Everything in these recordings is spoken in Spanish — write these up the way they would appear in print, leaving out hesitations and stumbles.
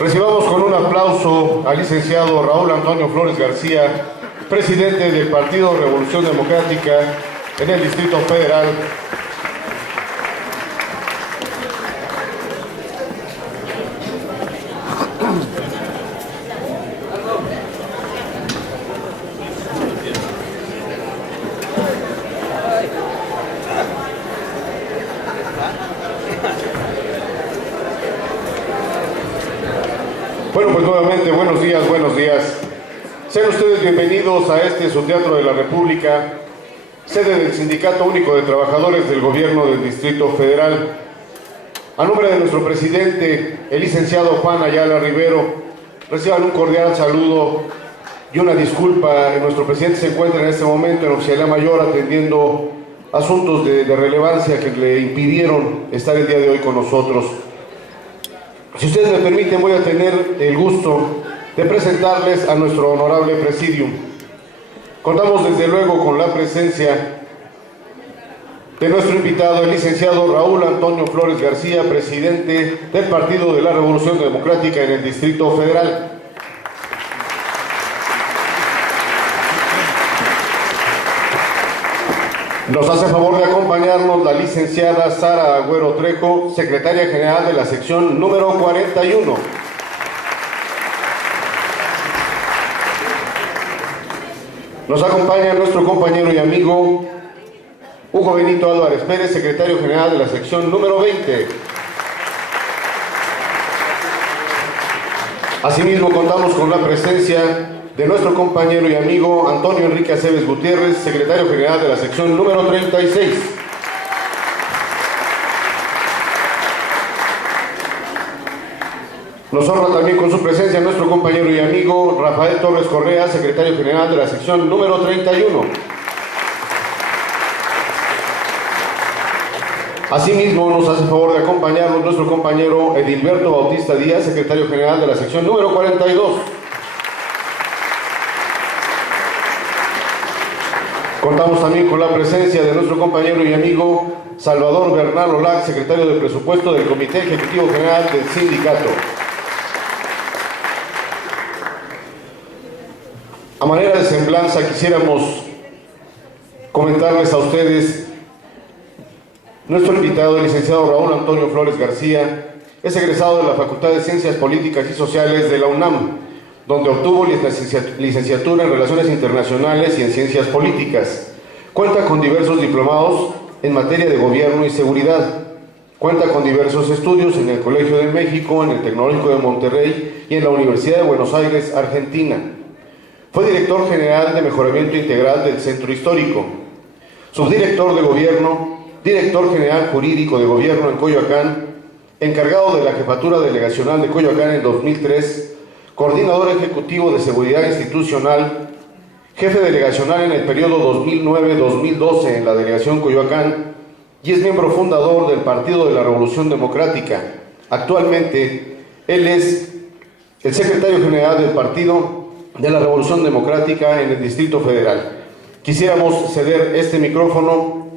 Recibamos con un aplauso al licenciado Raúl Antonio Flores García, presidente del Partido Revolución Democrática en el Distrito Federal. Bueno, pues nuevamente, buenos días. Sean ustedes bienvenidos a este su Teatro de la República, sede del Sindicato Único de Trabajadores del Gobierno del Distrito Federal. A nombre de nuestro presidente, el licenciado Juan Ayala Rivero, reciban un cordial saludo y una disculpa. Nuestro presidente se encuentra en este momento en Oficialía Mayor atendiendo asuntos de relevancia que le impidieron estar el día de hoy con nosotros. Si ustedes me permiten, voy a tener el gusto de presentarles a nuestro honorable presidium. Contamos desde luego con la presencia de nuestro invitado, el licenciado Raúl Antonio Flores García, presidente del Partido de la Revolución Democrática en el Distrito Federal. Nos hace favor de acompañarnos la licenciada Sara Agüero Trejo, secretaria general de la sección número 41. Nos acompaña nuestro compañero y amigo Hugo Benito Álvarez Pérez, secretario general de la sección número 20. Asimismo, contamos con la presencia de nuestro compañero y amigo Antonio Enrique Aceves Gutiérrez, secretario general de la sección número 36. Nos honra también con su presencia nuestro compañero y amigo Rafael Torres Correa, secretario general de la sección número 31. Asimismo, nos hace favor de acompañarnos nuestro compañero Edilberto Bautista Díaz, secretario general de la sección número 42. Contamos también con la presencia de nuestro compañero y amigo Salvador Bernal Olac, secretario de Presupuesto del Comité Ejecutivo General del Sindicato. A manera de semblanza, quisiéramos comentarles a ustedes, nuestro invitado, el licenciado Raúl Antonio Flores García, es egresado de la Facultad de Ciencias Políticas y Sociales de la UNAM, donde obtuvo licenciatura en Relaciones Internacionales y en Ciencias Políticas. Cuenta con diversos diplomados en materia de gobierno y seguridad. Cuenta con diversos estudios en el Colegio de México, en el Tecnológico de Monterrey y en la Universidad de Buenos Aires, Argentina. Fue director general de Mejoramiento Integral del Centro Histórico, subdirector de Gobierno, director general jurídico de Gobierno en Coyoacán, encargado de la Jefatura Delegacional de Coyoacán en 2003, coordinador ejecutivo de Seguridad Institucional, jefe delegacional en el periodo 2009-2012 en la Delegación Coyoacán y es miembro fundador del Partido de la Revolución Democrática. Actualmente, él es el secretario general del Partido de la Revolución Democrática en el Distrito Federal. Quisiéramos ceder este micrófono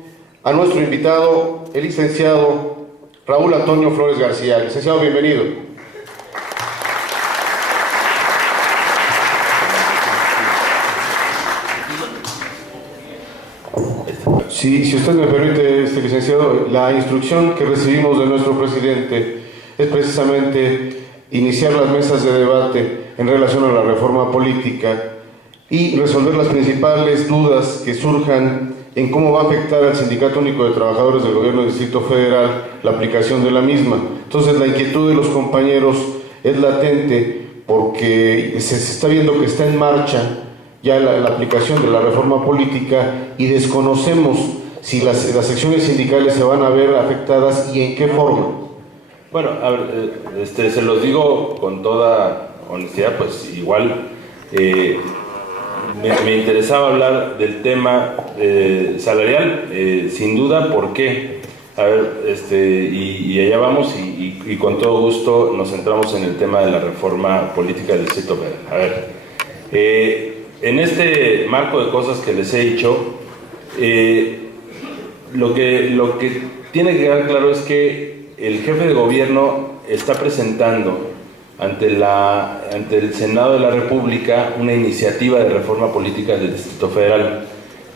a nuestro invitado, el licenciado Raúl Antonio Flores García. Licenciado, bienvenido. Si usted me permite, licenciado, la instrucción que recibimos de nuestro presidente es precisamente iniciar las mesas de debate en relación a la reforma política y resolver las principales dudas que surjan en cómo va a afectar al Sindicato Único de Trabajadores del Gobierno del Distrito Federal la aplicación de la misma. Entonces, la inquietud de los compañeros es latente porque se está viendo que está en marcha ya la aplicación de la reforma política y desconocemos si las secciones sindicales se van a ver afectadas y en qué forma. Bueno, a ver, se los digo con toda honestidad, pues igual me interesaba hablar del tema salarial, sin duda. ¿Por qué? A ver, y allá vamos y con todo gusto nos centramos en el tema de la reforma política del Distrito Federal. A ver, en este marco de cosas que les he dicho, lo que tiene que quedar claro es que el jefe de gobierno está presentando ante el Senado de la República una iniciativa de reforma política del Distrito Federal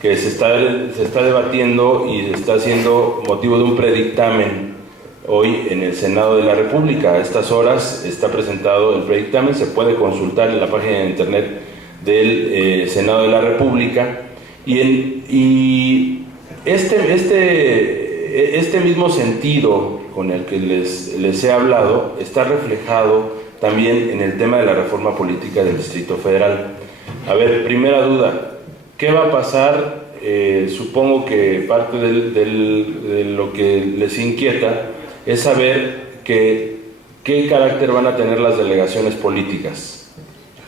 que se está debatiendo y está siendo motivo de un predictamen hoy en el Senado de la República. A estas horas está presentado el predictamen, se puede consultar en la página de internet del Senado de la República, y este mismo sentido con el que les he hablado está reflejado también en el tema de la reforma política del Distrito Federal. A ver, primera duda, ¿qué va a pasar? Supongo que parte de lo que les inquieta es saber qué carácter van a tener las delegaciones políticas,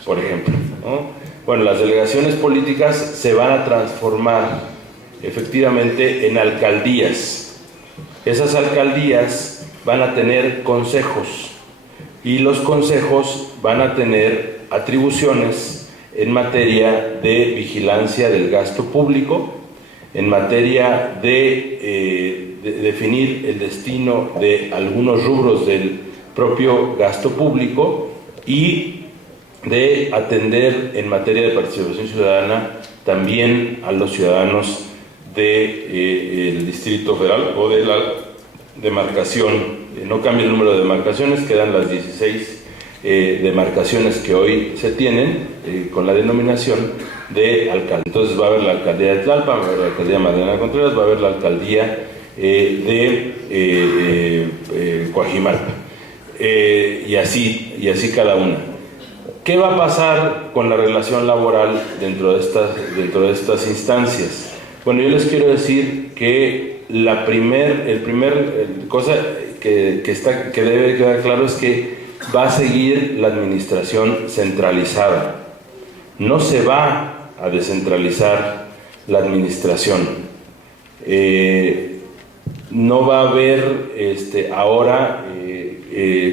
por ejemplo, ¿no? Bueno, las delegaciones políticas se van a transformar efectivamente en alcaldías. Esas alcaldías van a tener consejos y los consejos van a tener atribuciones en materia de vigilancia del gasto público, en materia de definir el destino de algunos rubros del propio gasto público y de atender en materia de participación ciudadana también a los ciudadanos del Distrito Federal o de la demarcación. No cambia el número de demarcaciones, quedan las 16 demarcaciones que hoy se tienen con la denominación de alcalde. Entonces va a haber la alcaldía de Tlalpan, va a haber la alcaldía de Magdalena Contreras, va a haber la alcaldía de Coajimalpa, y así cada una. ¿Qué va a pasar con la relación laboral dentro de estas instancias? Bueno, yo les quiero decir que el primer cosa que debe quedar claro es que va a seguir la administración centralizada. No se va a descentralizar la administración. No va a haber ahora,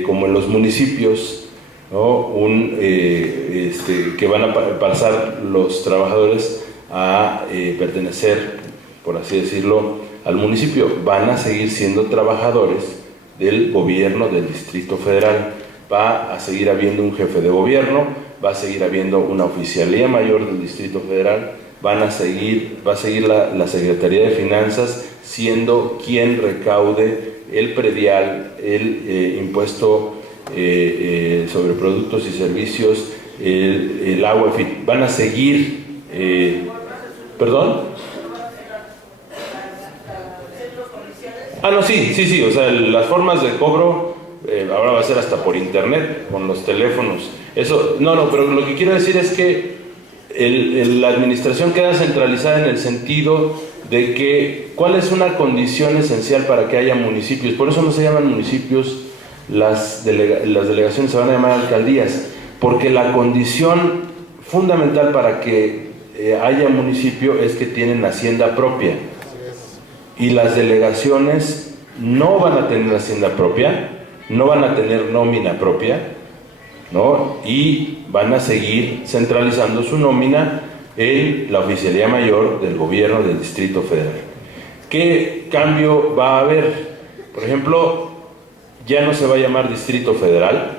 como en los municipios, ¿no? Que van a pasar los trabajadores a pertenecer, por así decirlo, al municipio. Van a seguir siendo trabajadores del gobierno del Distrito Federal. Va a seguir habiendo un jefe de gobierno, va a seguir habiendo una oficialía mayor del Distrito Federal, va a seguir la Secretaría de Finanzas siendo quien recaude el predial, el impuesto sobre productos y servicios, el agua, en fin, van a seguir. ¿Perdón? No, sí, o sea, las formas de cobro ahora va a ser hasta por internet, con los teléfonos. Eso, pero lo que quiero decir es que la administración queda centralizada en el sentido de que ¿cuál es una condición esencial para que haya municipios? Por eso no se llaman municipios, las delegaciones se van a llamar alcaldías, porque la condición fundamental para que haya municipio es que tienen hacienda propia, y las delegaciones no van a tener hacienda propia, no van a tener nómina propia, ¿no? Y van a seguir centralizando su nómina en la Oficialía Mayor del Gobierno del Distrito Federal. ¿Qué cambio va a haber? Por ejemplo, ya no se va a llamar Distrito Federal,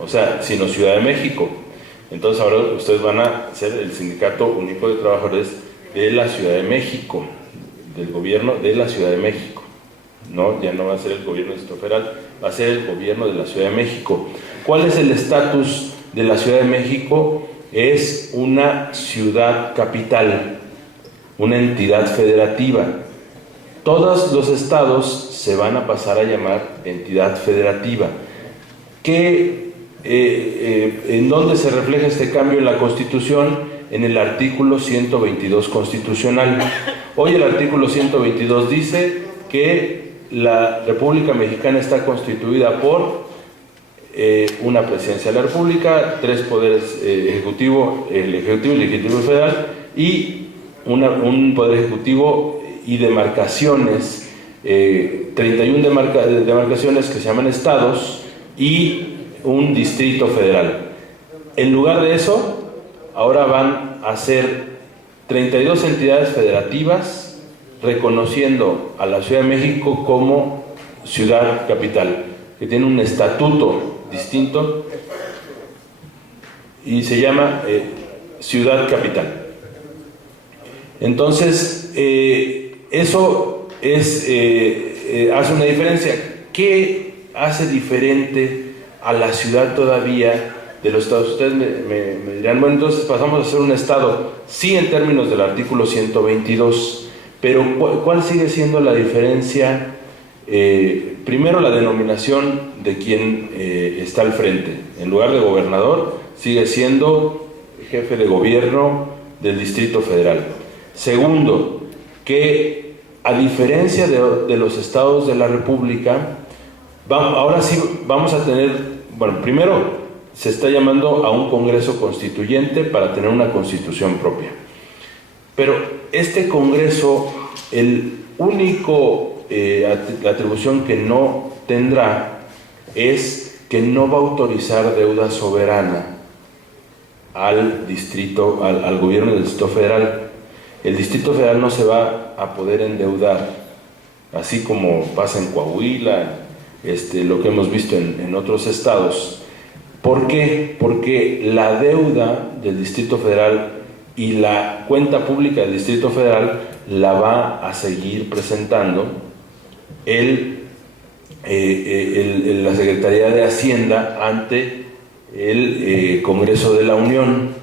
o sea, sino Ciudad de México. Entonces ahora ustedes van a ser el Sindicato Único de Trabajadores de la Ciudad de México, del Gobierno de la Ciudad de México. No, ya no va a ser el Gobierno del Distrito Federal, va a ser el Gobierno de la Ciudad de México. ¿Cuál es el estatus de la Ciudad de México? Es una ciudad capital, una entidad federativa. Todos los estados se van a pasar a llamar entidad federativa. ¿En dónde se refleja este cambio en la Constitución? En el artículo 122 constitucional. Hoy el artículo 122 dice que la República Mexicana está constituida por una presidencia de la República, 3 poderes ejecutivo, el ejecutivo, el legislativo federal, y un poder ejecutivo y demarcaciones, 31 demarcaciones que se llaman estados y un distrito federal. En lugar de eso, ahora van a ser 32 entidades federativas reconociendo a la Ciudad de México como ciudad capital, que tiene un estatuto distinto y se llama Ciudad Capital. Entonces, eso hace una diferencia. ¿Qué hace diferente a la ciudad todavía de los estados? Ustedes me dirán, bueno, entonces pasamos a ser un estado, sí, en términos del artículo 122, pero ¿cuál sigue siendo la diferencia? Primero, la denominación de quien está al frente. En lugar de gobernador, sigue siendo jefe de gobierno del Distrito Federal. Segundo, que a diferencia de los estados de la República, ahora sí vamos a tener, bueno, primero se está llamando a un Congreso Constituyente para tener una constitución propia. Pero este Congreso, el único atribución que no tendrá es que no va a autorizar deuda soberana al gobierno del Distrito Federal. El Distrito Federal no se va a poder endeudar, así como pasa en Coahuila, lo que hemos visto en otros estados. ¿Por qué? Porque la deuda del Distrito Federal y la cuenta pública del Distrito Federal la va a seguir presentando la Secretaría de Hacienda ante el Congreso de la Unión.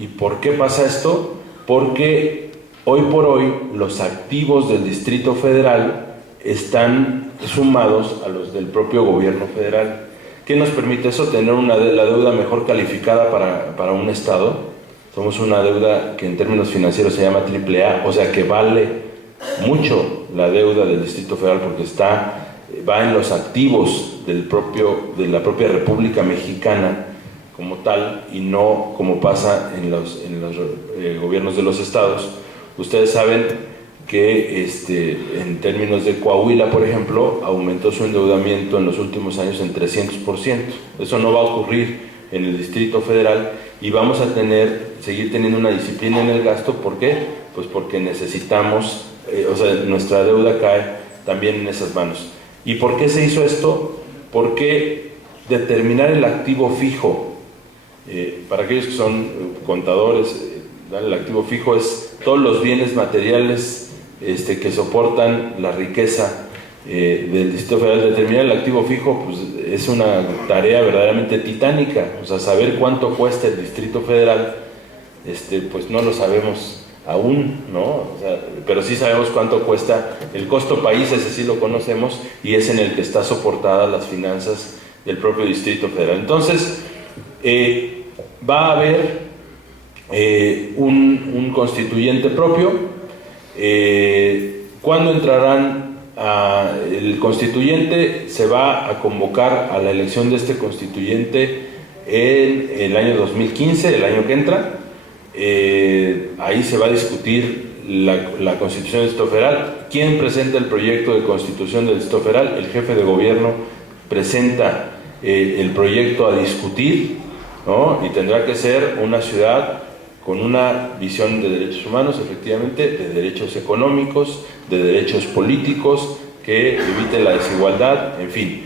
¿Y por qué pasa esto? Porque hoy por hoy los activos del Distrito Federal están sumados a los del propio gobierno federal. ¿Qué nos permite eso? Tener la deuda mejor calificada para un estado. Somos una deuda que en términos financieros se llama AAA, o sea que vale mucho la deuda del Distrito Federal porque va en los activos de la propia República Mexicana como tal, y no como pasa en los gobiernos de los estados. Ustedes saben que en términos de Coahuila, por ejemplo, aumentó su endeudamiento en los últimos años en 300%. Eso no va a ocurrir en el Distrito Federal y vamos a seguir teniendo una disciplina en el gasto. ¿Por qué? Pues porque necesitamos, nuestra deuda cae también en esas manos. ¿Y por qué se hizo esto? Porque determinar el activo fijo, para aquellos que son contadores, el activo fijo es todos los bienes materiales que soportan la riqueza del Distrito Federal. Determinar el activo fijo pues, es una tarea verdaderamente titánica. O sea, saber cuánto cuesta el Distrito Federal, pues no lo sabemos aún, ¿no? O sea, pero sí sabemos cuánto cuesta el costo país, ese sí lo conocemos, y es en el que está soportada las finanzas del propio Distrito Federal. Entonces, va a haber un constituyente propio. ¿Cuándo entrarán el constituyente? Se va a convocar a la elección de este constituyente en el año 2015, el año que entra. Ahí se va a discutir la Constitución del Distrito Federal. ¿Quién presenta el proyecto de Constitución del Distrito Federal? El jefe de gobierno presenta el proyecto a discutir, ¿no? Y tendrá que ser una ciudad con una visión de derechos humanos, efectivamente, de derechos económicos, de derechos políticos, que evite la desigualdad, en fin.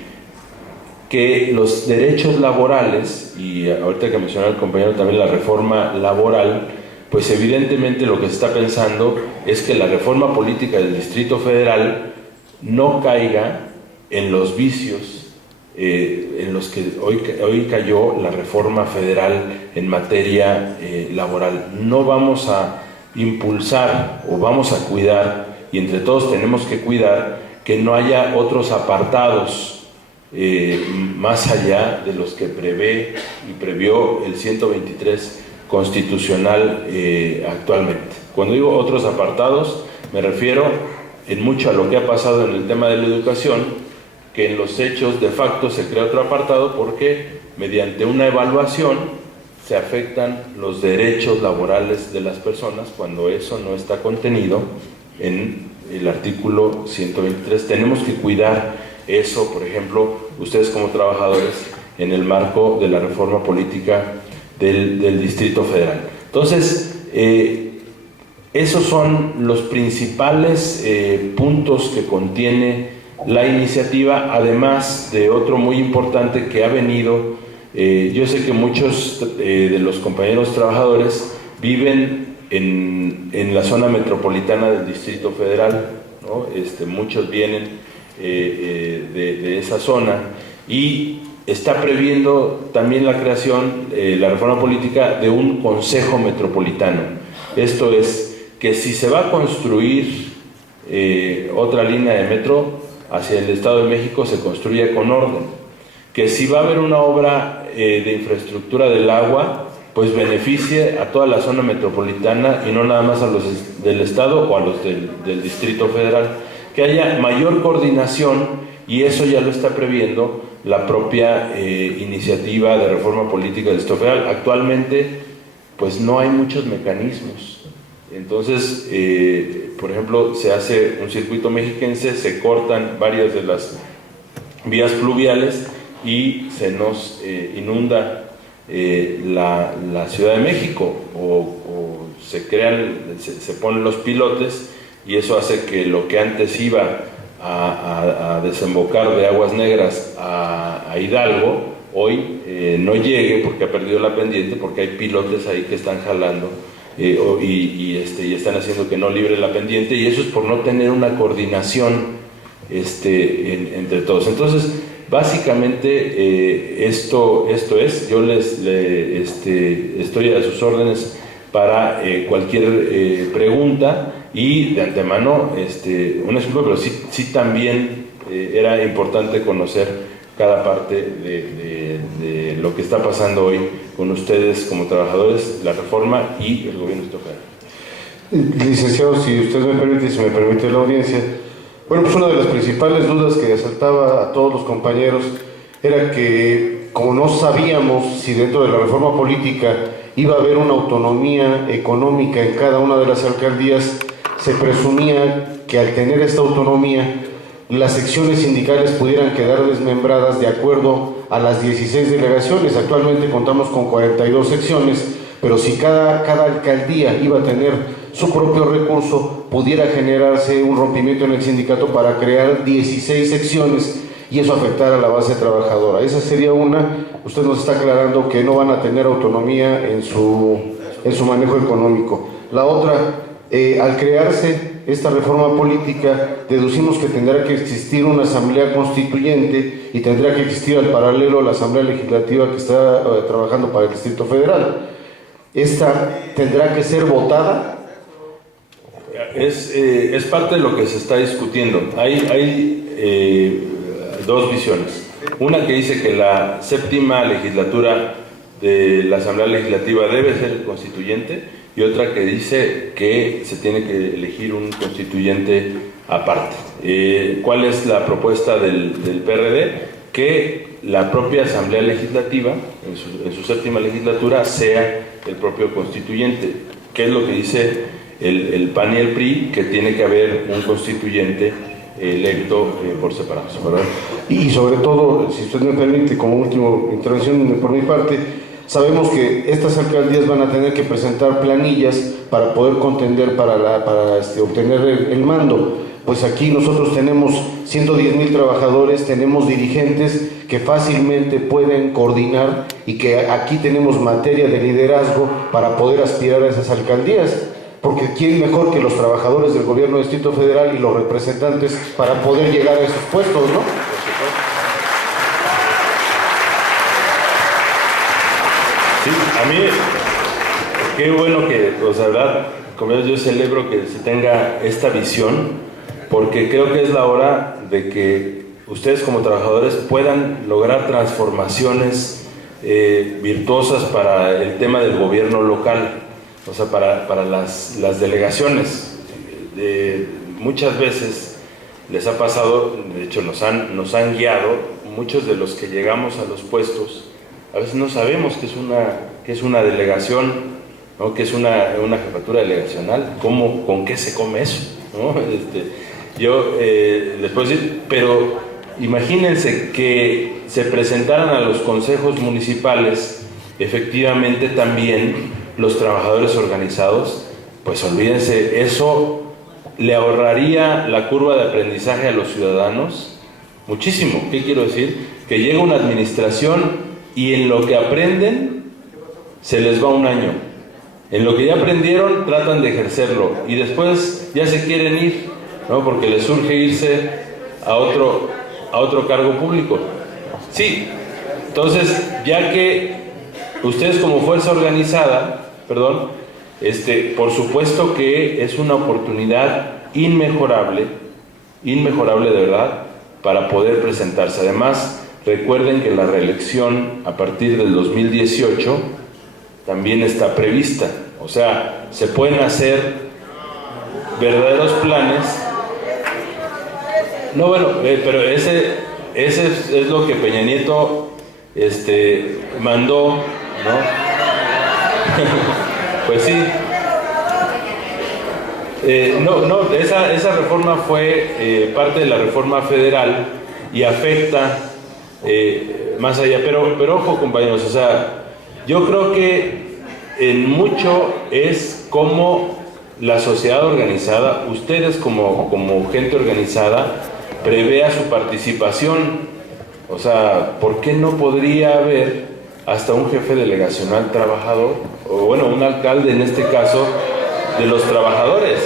Que los derechos laborales, y ahorita que mencionaba el compañero también la reforma laboral, pues evidentemente lo que se está pensando es que la reforma política del Distrito Federal no caiga en los vicios en los que hoy cayó la reforma federal en materia laboral. No vamos a impulsar o vamos a cuidar, y entre todos tenemos que cuidar, que no haya otros apartados más allá de los que prevé y previó el 123 constitucional actualmente. Cuando digo otros apartados, me refiero en mucho a lo que ha pasado en el tema de la educación, que en los hechos de facto se crea otro apartado porque mediante una evaluación se afectan los derechos laborales de las personas cuando eso no está contenido en el artículo 123. Tenemos que cuidar eso, por ejemplo, ustedes como trabajadores, en el marco de la reforma política del Distrito Federal. Entonces, esos son los principales puntos que contiene la iniciativa, además de otro muy importante que ha venido. Yo sé que muchos de los compañeros trabajadores viven en la zona metropolitana del Distrito Federal, ¿no? Muchos vienen de esa zona, y está previendo también la creación, la reforma política, de un consejo metropolitano. Esto es, que si se va a construir otra línea de metro hacia el Estado de México, se construya con orden. Que si va a haber una obra de infraestructura del agua, pues beneficie a toda la zona metropolitana y no nada más a los del Estado o a los del Distrito Federal. Que haya mayor coordinación, y eso ya lo está previendo la propia iniciativa de reforma política del Distrito Federal. Actualmente, pues no hay muchos mecanismos. Entonces, por ejemplo, se hace un circuito mexiquense, se cortan varias de las vías fluviales y se nos inunda la Ciudad de México, o se ponen los pilotes, y eso hace que lo que antes iba a desembocar de Aguas Negras a Hidalgo, hoy no llegue porque ha perdido la pendiente, porque hay pilotes ahí que están jalando y están haciendo que no libre la pendiente, y eso es por no tener una coordinación entre todos. Entonces, básicamente esto es, yo estoy a sus órdenes para cualquier pregunta, y de antemano un ejemplo, pero sí también era importante conocer cada parte de lo que está pasando hoy con ustedes como trabajadores, la reforma y el gobierno estatal. Licenciado, si usted me permite, si me permite la audiencia, bueno, pues una de las principales dudas que asaltaba a todos los compañeros era que, como no sabíamos si dentro de la reforma política iba a haber una autonomía económica en cada una de las alcaldías, se presumía que al tener esta autonomía, las secciones sindicales pudieran quedar desmembradas de acuerdo a las 16 delegaciones. Actualmente contamos con 42 secciones, pero si cada alcaldía iba a tener su propio recurso, pudiera generarse un rompimiento en el sindicato para crear 16 secciones, y eso afectar a la base trabajadora. Esa sería una. Usted nos está aclarando que no van a tener autonomía en su manejo económico. La otra, al crearse esta reforma política, deducimos que tendrá que existir una asamblea constituyente y tendrá que existir al paralelo la asamblea legislativa que está trabajando para el Distrito Federal. ¿Esta tendrá que ser votada? Es parte de lo que se está discutiendo. Hay dos visiones. Una que dice que la séptima legislatura de la Asamblea Legislativa debe ser constituyente, y otra que dice que se tiene que elegir un constituyente aparte. ¿Cuál es la propuesta del PRD? Que la propia Asamblea Legislativa, en su séptima legislatura, sea el propio constituyente. ¿Qué es lo que dice el PAN y el PRI? Que tiene que haber un constituyente electo por separado, ¿verdad? Y sobre todo, si usted me permite, como última intervención por mi parte, sabemos que estas alcaldías van a tener que presentar planillas para poder contender para obtener el mando. Pues aquí nosotros tenemos 110,000 trabajadores, tenemos dirigentes que fácilmente pueden coordinar, y que aquí tenemos materia de liderazgo para poder aspirar a esas alcaldías. Porque ¿quién mejor que los trabajadores del gobierno del Distrito Federal y los representantes para poder llegar a esos puestos, ¿no? Sí, a mí, qué bueno que, la verdad, como yo celebro que se tenga esta visión, porque creo que es la hora de que ustedes como trabajadores puedan lograr transformaciones virtuosas para el tema del gobierno local. O sea, para las delegaciones. Muchas veces les ha pasado, de hecho nos han guiado, muchos de los que llegamos a los puestos, a veces no sabemos qué es una delegación, ¿no? Qué es una jefatura delegacional, con qué se come eso, ¿no? Yo les puedo decir, pero imagínense que se presentaran a los consejos municipales efectivamente también los trabajadores organizados. Pues olvídense, eso le ahorraría la curva de aprendizaje a los ciudadanos muchísimo. ¿Qué quiero decir? Que llega una administración y en lo que aprenden se les va un año. En lo que ya aprendieron tratan de ejercerlo y después ya se quieren ir, ¿no? Porque les surge irse a otro cargo público. Sí, entonces, ya que ustedes como fuerza organizada, por supuesto que es una oportunidad inmejorable de verdad, para poder presentarse. Además, recuerden que la reelección a partir del 2018 también está prevista. O sea, se pueden hacer verdaderos planes. No, bueno, pero ese es lo que Peña Nieto mandó, ¿no? Pues sí. Esa reforma fue parte de la reforma federal y afecta más allá. Pero ojo, compañeros, o sea, yo creo que en mucho es como la sociedad organizada, ustedes como gente organizada, prevea su participación. O sea, ¿por qué no podría haber hasta un jefe delegacional trabajador? O bueno, un alcalde en este caso, de los trabajadores.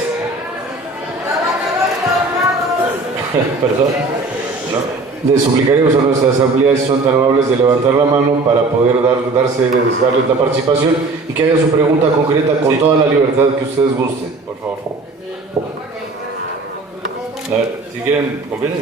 Perdón, ¿no? Les suplicaríamos a nuestra asamblea, si son tan amables, de levantar la mano para poder darles la participación y que hagan su pregunta concreta con toda la libertad que ustedes gusten. Por favor. A ver, si quieren, ¿conviene?